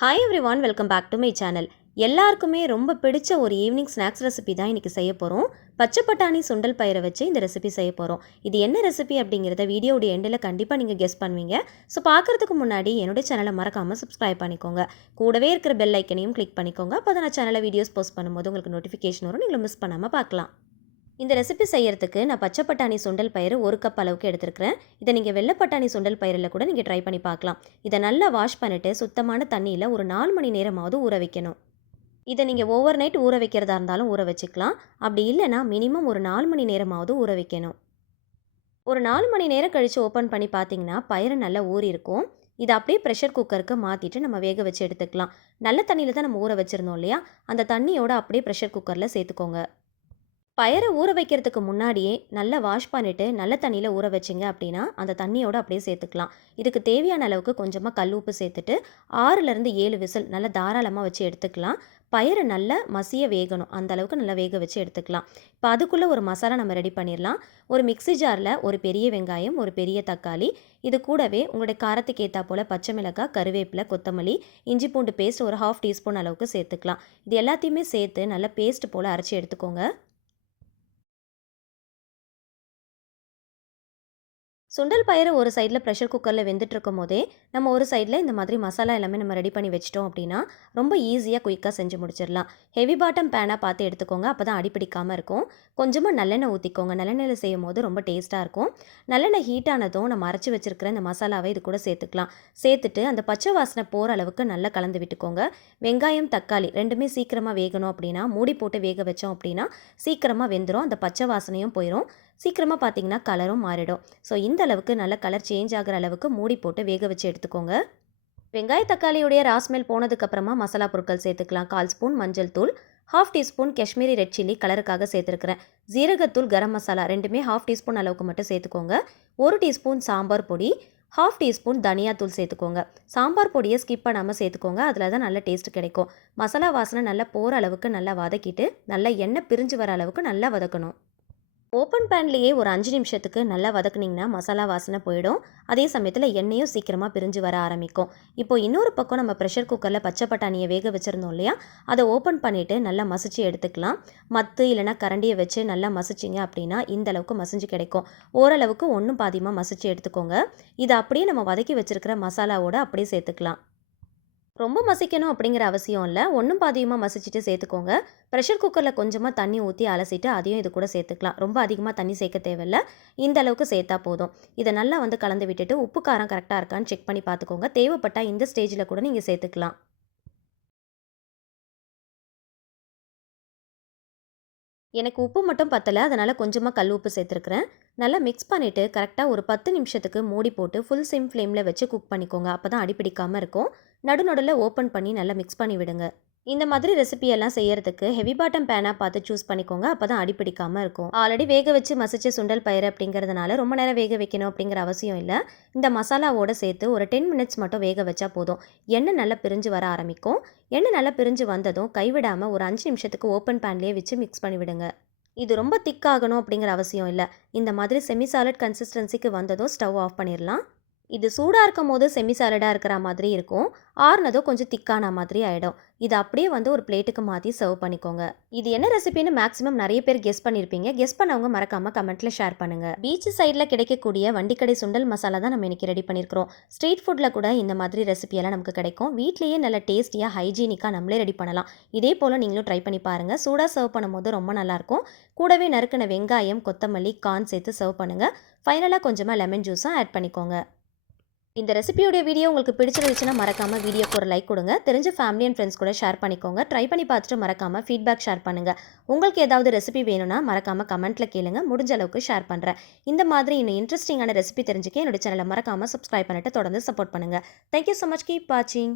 Hi everyone, welcome back to my channel. எல்லாருக்குமே ரொம்ப பிடிச்ச ஒரு ஈவினிங் ஸ்நாக்ஸ் ரெசிபி தான் இன்றைக்கி செய்ய போகிறோம். பச்சை பட்டாணி சுண்டல் பயிரை வச்சு இந்த ரெசிபி செய்ய போகிறோம். இது என்ன ரெசிபி அப்படிங்கிறத வீடியோடைய எண்டில் கண்டிப்பாக நீங்கள் கெஸ் பண்ணுவீங்க. ஸோ பார்க்குறதுக்கு முன்னாடி என்னுடைய சேனலை மறக்காமல் சப்ஸ்கிரைப் பண்ணிக்கோங்க. கூடவே இருக்கிற பெல் ஐக்கனையும் கிளிக் பண்ணிக்கோங்க. அப்போ தான் நான் சேனலில் வீடியோஸ் போஸ்ட் பண்ணும்போது உங்களுக்கு நோட்டிஃபிகேஷன் வரும், நீங்களும் மிஸ் பண்ணாமல் பார்க்கலாம். இந்த ரெசிபி செய்யறதுக்கு நான் பச்சை பட்டாணி சுண்டல் பயிறு 1 கப் அளவுக்கு எடுத்துருக்கிறேன். இதை நீங்கள் வெள்ளை பட்டாணி சுண்டல் பயிரில் கூட நீங்கள் ட்ரை பண்ணி பார்க்கலாம். இதை நல்லா வாஷ் பண்ணிவிட்டு சுத்தமான தண்ணியில் ஒரு 4 மணி நேரமாவது ஊற வைக்கணும். இதை நீங்கள் ஓவர் நைட் ஊற வைக்கிறதா இருந்தாலும் ஊற வச்சுக்கலாம். அப்படி இல்லைனா மினிமம் ஒரு 4 மணி நேரமாவது ஊற வைக்கணும். ஒரு 4 மணி நேரம் கழித்து ஓப்பன் பண்ணி பார்த்தீங்கன்னா பயிறு நல்லா ஊறி இருக்கும். இதை அப்படியே ப்ரெஷர் குக்கருக்கு மாற்றிட்டு நம்ம வேக வச்சு எடுத்துக்கலாம். நல்ல தண்ணியில் தான் நம்ம ஊற வச்சுருந்தோம் இல்லையா, அந்த தண்ணியோட அப்படியே ப்ரெஷர் குக்கரில் சேர்த்துக்கோங்க. பயரை ஊற வைக்கிறதுக்கு முன்னாடியே நல்லா வாஷ் பண்ணிவிட்டு நல்ல தண்ணியில் ஊற வச்சிங்க அப்படின்னா அந்த தண்ணியோடு அப்படியே சேர்த்துக்கலாம். இதுக்கு தேவையான அளவுக்கு கொஞ்சமாக கல் உப்பு சேர்த்துட்டு 6லேருந்து 7 விசில் நல்லா தாராளமாக வச்சு எடுத்துக்கலாம். பயிரை நல்லா மசிய வேகணும், அந்த அளவுக்கு நல்லா வேக வச்சு எடுத்துக்கலாம். இப்போ அதுக்குள்ளே ஒரு மசாலா நம்ம ரெடி பண்ணிடலாம். ஒரு மிக்ஸி ஜாரில் ஒரு பெரிய வெங்காயம், ஒரு பெரிய தக்காளி, இது கூடவே உங்களுடைய காரத்துக்கு ஏற்றா போல் பச்சை மிளகாய், கருவேப்பிலை, கொத்தமல்லி, இஞ்சி பூண்டு பேஸ்ட் ஒரு 1/2 டீஸ்பூன் அளவுக்கு சேர்த்துக்கலாம். இது எல்லாத்தையுமே சேர்த்து நல்லா பேஸ்ட் போல் அரைச்சி எடுத்துக்கோங்க. சுண்டல் பயிறு ஒரு சைடில் ப்ரெஷர் குக்கரில் வெந்துட்டு இருக்கும் போதே நம்ம ஒரு சைடில் இந்த மாதிரி மசாலா எல்லாமே நம்ம ரெடி பண்ணி வச்சிட்டோம் அப்படின்னா ரொம்ப ஈஸியாக குயிக்காக செஞ்சு முடிச்சிடலாம். ஹெவி பாட்டம் பேனாக பார்த்து எடுத்துக்கோங்க, அப்போ தான் அடிப்பிடிக்காமல் இருக்கும். கொஞ்சமாக நல்லெண்ணெய் ஊற்றிக்கோங்க. நல்லெண்ணெயில் செய்யும் போது ரொம்ப டேஸ்ட்டாக இருக்கும். நல்லெண்ணெய் ஹீட் ஆனதும் நம்ம அரைச்சி வச்சிருக்கிற இந்த மசாலாவை இது கூட சேர்த்துக்கலாம். சேர்த்துட்டு அந்த பச்சை வாசனை போகிற அளவுக்கு நல்லா கலந்து விட்டுக்கோங்க. வெங்காயம், தக்காளி ரெண்டுமே சீக்கிரமாக வேகணும் அப்படின்னா மூடி போட்டு வேக வச்சோம் அப்படின்னா சீக்கிரமாக வெந்துடும், அந்த பச்சை வாசனையும் போயிடும். சீக்கிரமாக பார்த்தீங்கன்னா கலரும் மாறிடும். ஸோ இந்த அளவுக்கு நல்ல கலர் சேஞ்ச் ஆகிற அளவுக்கு மூடி போட்டு வேக வச்சு எடுத்துக்கோங்க. வெங்காய தக்காளியுடைய ராஸ்மெல் போனதுக்கப்புறமா மசாலா பொருட்கள் சேர்த்துக்கலாம். 1/4 ஸ்பூன் மஞ்சள் தூள், 1/2 டீஸ்பூன் காஷ்மீரி ரெட் சில்லி கலருக்காக சேர்த்துருக்கிறேன். ஜீரகத்தூள், கரம் மசாலா ரெண்டுமே 1/2 டீஸ்பூன் அளவுக்கு மட்டும் சேர்த்துக்கோங்க. 1 டீஸ்பூன் சாம்பார் பொடி, 1/2 டீஸ்பூன் தனியாத்தூள் சேர்த்துக்கோங்க. சாம்பார் பொடியை ஸ்கிப் பண்ணாமல் சேர்த்துக்கோங்க, அதில் தான் நல்ல டேஸ்ட் கிடைக்கும். மசாலா வாசனை நல்லா போகிற அளவுக்கு நல்லா வதக்கிட்டு நல்லா எண்ணெய் பிரிஞ்சு வர அளவுக்கு நல்லா வதக்கணும். ஓப்பன் பேன்லேயே ஒரு 5 நிமிஷத்துக்கு நல்லா வதக்குனிங்கன்னா மசாலா வாசனை போயிடும். அதே சமயத்தில் எண்ணெயும் சீக்கிரமாக பிரிஞ்சு வர ஆரம்பிக்கும். இப்போ இன்னொரு பக்கம் நம்ம ப்ரெஷர் குக்கரில் பச்சை பட்டாணியை வேக வச்சுருந்தோம் இல்லையா, அதை ஓப்பன் பண்ணிவிட்டு நல்லா மசிச்சு எடுத்துக்கலாம். மத்து இல்லைனா கரண்டியை வச்சு நல்லா மசிச்சிங்க அப்படின்னா இந்த அளவுக்கு மசிஞ்சு கிடைக்கும். ஓரளவுக்கு ஒன்றும் பாதியமாக மசிச்சு எடுத்துக்கோங்க. இதை அப்படியே நம்ம வதக்கி வச்சுருக்கிற மசாலாவோடு அப்படியே சேர்த்துக்கலாம். ரொம்ப மசிக்கணும் அப்படிங்கிற அவசியம் இல்லை, ஒன்றும் பாதியமாக மசிச்சுட்டு சேர்த்துக்கோங்க. ப்ரெஷர் குக்கரில் கொஞ்சமாக தண்ணி ஊற்றி அலசிட்டு அதையும் இது கூட சேர்த்துக்கலாம். ரொம்ப அதிகமாக தண்ணி சேர்க்க தேவையில்லை, இந்த அளவுக்கு சேர்த்தா போதும். இதை நல்லா கலந்து விட்டுட்டு உப்பு காரம் கரெக்டாக இருக்கான்னு செக் பண்ணி பார்த்துக்கோங்க. தேவைப்பட்டால் இந்த ஸ்டேஜில் கூட நீங்கள் சேர்த்துக்கலாம். எனக்கு உப்பு மட்டும் பத்தலை, அதனால் கொஞ்சமாக கல் உப்பு சேர்த்துருக்குறேன். நல்லா மிக்ஸ் பண்ணிவிட்டு கரெக்டாக ஒரு 10 நிமிஷத்துக்கு மூடி போட்டு ஃபுல் சிம் ஃப்ளேமில் வச்சு குக் பண்ணிக்கோங்க. அப்போ தான் அடிப்பிடிக்காமல் இருக்கும். நடுநடுவில் ஓப்பன் பண்ணி நல்லா மிக்ஸ் பண்ணி விடுங்க. இந்த மாதிரி ரெசிபியெல்லாம் செய்யறதுக்கு ஹெவி பாட்டம் பேனாக பார்த்து சூஸ் பண்ணிக்கோங்க, அப்போ தான் அடிப்பிடிக்காமல் இருக்கும். ஆல்ரெடி வேக வச்சு மசிச்ச சுண்டல் பயிறு அப்படிங்கிறதுனால ரொம்ப நேரம் வேக வைக்கணும் அப்படிங்கிற அவசியம் இல்லை. இந்த மசாலாவோடு சேர்த்து ஒரு 10 மினிட்ஸ் மட்டும் வேக வச்சா போதும். எண்ணெய் நல்லா பிரிஞ்சு வர ஆரம்பிக்கும். எண்ணெய் நல்லா பிரிஞ்சு வந்ததும் கைவிடாமல் ஒரு 5 நிமிஷத்துக்கு ஓப்பன் பேன்லேயே வச்சு மிக்ஸ் பண்ணி விடுங்க. இது ரொம்ப திக்காகணும் அப்படிங்கிற அவசியம் இல்லை. இந்த மாதிரி செமி சாலட் கன்சிஸ்டன்சிக்கு வந்ததும் ஸ்டவ் ஆஃப் பண்ணிடலாம். இது சூடாக இருக்கும் போது செமி சாலடாக இருக்கிற மாதிரி இருக்கும், ஆறுனதும் கொஞ்சம் திக்கான மாதிரி ஆகிடும். இது அப்படியே ஒரு பிளேட்டுக்கு மாற்றி சர்வ் பண்ணிக்கோங்க. இது என்ன ரெசிபின்னு மேக்ஸிமம் நிறைய பேர் கெஸ் பண்ணியிருப்பீங்க. கெஸ் பண்ணவங்க மறக்காமல் கமெண்ட்டில் ஷேர் பண்ணுங்கள். பீச் சைடில் கிடைக்கக்கூடிய வண்டிக்கடை சுண்டல் மசாலா தான் நம்ம இன்றைக்கி ரெடி பண்ணியிருக்கிறோம். ஸ்ட்ரீட் ஃபுட்டில் கூட இந்த மாதிரி ரெசிபியெல்லாம் நமக்கு கிடைக்கும். வீட்லேயே நல்ல டேஸ்டியாக ஹைஜீனிக்காக நம்மளே ரெடி பண்ணலாம். இதே போல் நீங்களும் ட்ரை பண்ணி பாருங்கள். சூடாக சர்வ் பண்ணும்போது ரொம்ப நல்லாயிருக்கும். கூடவே நறுக்கின வெங்காயம், கொத்தமல்லி, கார்ன் சேர்த்து சர்வ் பண்ணுங்கள். ஃபைனலாக கொஞ்சமாக லெமன் ஜூஸும் ஆட் பண்ணிக்கோங்க. இந்த ரெசிபியோடைய வீடியோ உங்களுக்கு பிடிச்சிருந்துச்சுன்னா மறக்காமல் வீடியோக்கு ஒரு லைக் கொடுங்க. தெரிஞ்ச ஃபேமிலி அண்ட் ஃப்ரெண்ட்ஸ் கூட ஷேர் பண்ணிக்கோங்க. ட்ரை பண்ணி பார்த்துட்டு மறக்காமல் ஃபீட்பேக் ஷேர் பண்ணுங்கள். உங்களுக்கு ஏதாவது ரெசிபி வேணும்னா மறக்காமல் கமெண்ட்டில் கேளுங்க, முடிஞ்ச அளவுக்கு ஷேர் பண்ணுறேன். இந்த மாதிரி இன்னும் இன்ட்ரெஸ்டிங்கான ரெசிபி தெரிஞ்சுக்க என்னோட சேனலை மறக்காமல் சப்ஸ்கிரைப் பண்ணிட்டு தொடர்ந்து சப்போர்ட் பண்ணுங்கள். Thank you so much. கீப் வாட்சிங்.